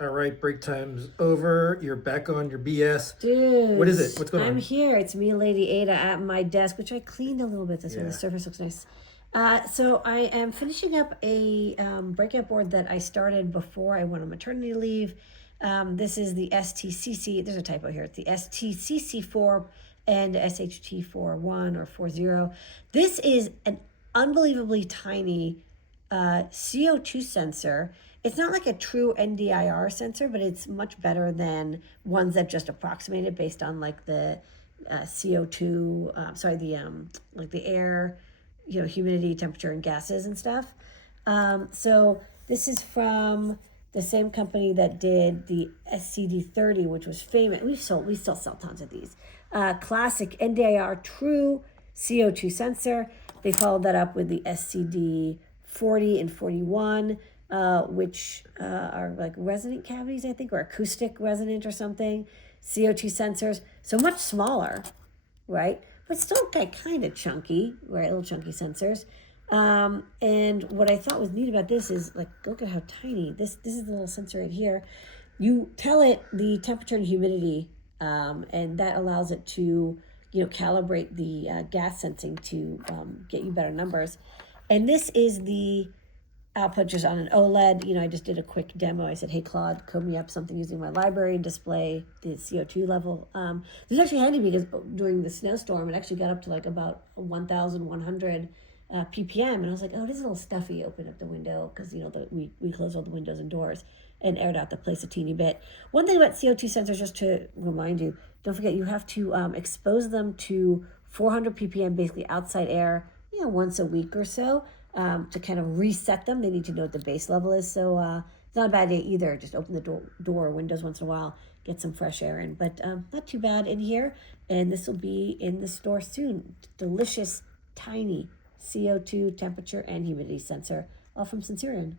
All right, break time's over. You're back on your BS. Dude, What is it? What's going I'm on? here. It's me, Lady Ada, at my desk, which I cleaned a little bit. That's why the Yeah. surface looks nice. So I am finishing up a breakout board that I started before I went on maternity leave. This is the STCC. There's a typo here. It's the STCC4 and SHT41 or 40. This is an unbelievably tiny CO2 sensor. It's not like a true NDIR sensor, but it's much better than ones that just approximate it based on like the CO2, like the air, humidity, temperature, and gases and stuff. So this is from the same company that did the SCD30, which was famous. We still sell tons of these. Classic NDIR true CO2 sensor. They followed that up with the SCD40 and 41, which are like resonant cavities, I think, or acoustic resonant or something. CO2 sensors, so much smaller, right? But still kind of chunky, right? Little chunky sensors. And what I thought was neat about this is like, look at how tiny this is. The little sensor right here. You tell it the temperature and humidity, and that allows it to calibrate the gas sensing to get you better numbers. And this is the output just on an OLED. I just did a quick demo. I said, hey, Claude, code me up something using my library and display the CO2 level. This is actually handy because during the snowstorm, it actually got up to like about 1,100 ppm. And I was like, oh, this is a little stuffy. Open up the window because, we closed all the windows and doors and aired out the place a teeny bit. One thing about CO2 sensors, just to remind you, don't forget you have to expose them to 400 ppm, basically outside air, once a week or so. To kind of reset them, they need to know what the base level is. So it's not a bad idea either. Just open the door or windows once in a while, get some fresh air in. But not too bad in here. And this will be in the store soon. Delicious, tiny CO2 temperature and humidity sensor, all from Sensorion.